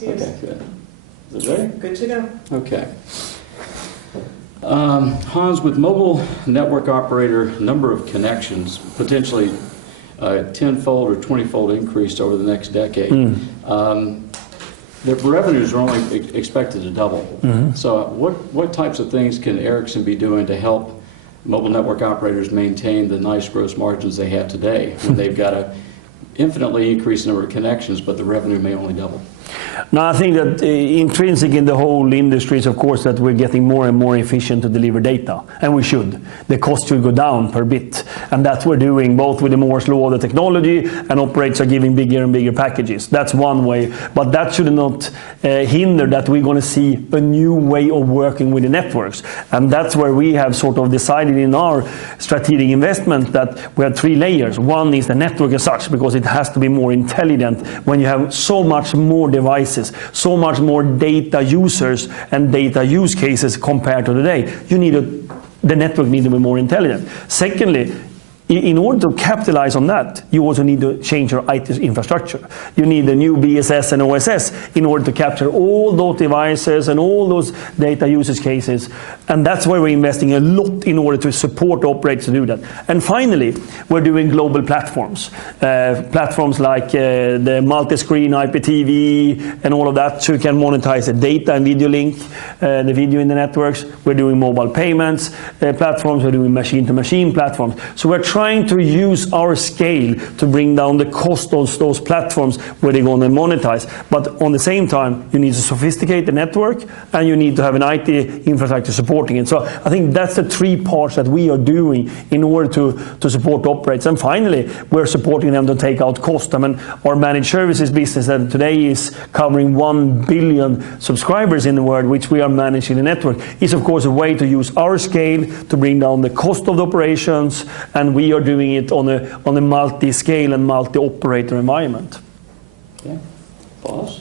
Yes, yes. Okay, good. Is it ready? Good to go. Okay. Hans, with mobile network operator number of connections, potentially 10-fold or 20-fold increased over the next decade, the revenues are only expected to double. So what types of things can Ericsson be doing to help mobile network operators maintain the nice gross margins they have today when they've got a infinitely increased number of connections, but the revenue may only double? No, I think that intrinsic in the whole industry is, of course, that we're getting more and more efficient to deliver data, and we should. The cost should go down per bit, and that's what we're doing both with the Moore's law of the technology, and operators are giving bigger and bigger packages. That's one way, but that should not hinder that we're going to see a new way of working with the networks, and that's where we have sort of decided in our strategic investment that we have 3 layers. One is the network as such, because it has to be more intelligent when you have so much more devices, so much more data users and data use cases compared to today. The network needs to be more intelligent. Secondly, in order to capitalize on that, you also need to change your IT infrastructure. You need a new BSS and OSS in order to capture all those devices and all those data usage cases. And that's why we're investing a lot in order to support operators to do that. And finally, we're doing global platforms. Platforms like the multi-screen IPTV and all of that, so you can monetize the data and video link, the video in the networks. We're doing mobile payments platforms. We're doing machine-to-machine platforms. So we're trying to use our scale to bring down the cost of those platforms where they're going to monetize. But on the same time, you need to sophisticate the network, and you need to have an IT infrastructure supporting it. So I think that's the 3 parts that we are doing in order to support operators. And finally, we're supporting them to take out cost. I mean, our managed services business that today is covering 1 billion subscribers in the world, which we are managing the network, is of course a way to use our scale to bring down the cost of the operations, and we are doing it on a multi-scale and multi-operator environment. Okay. Boss?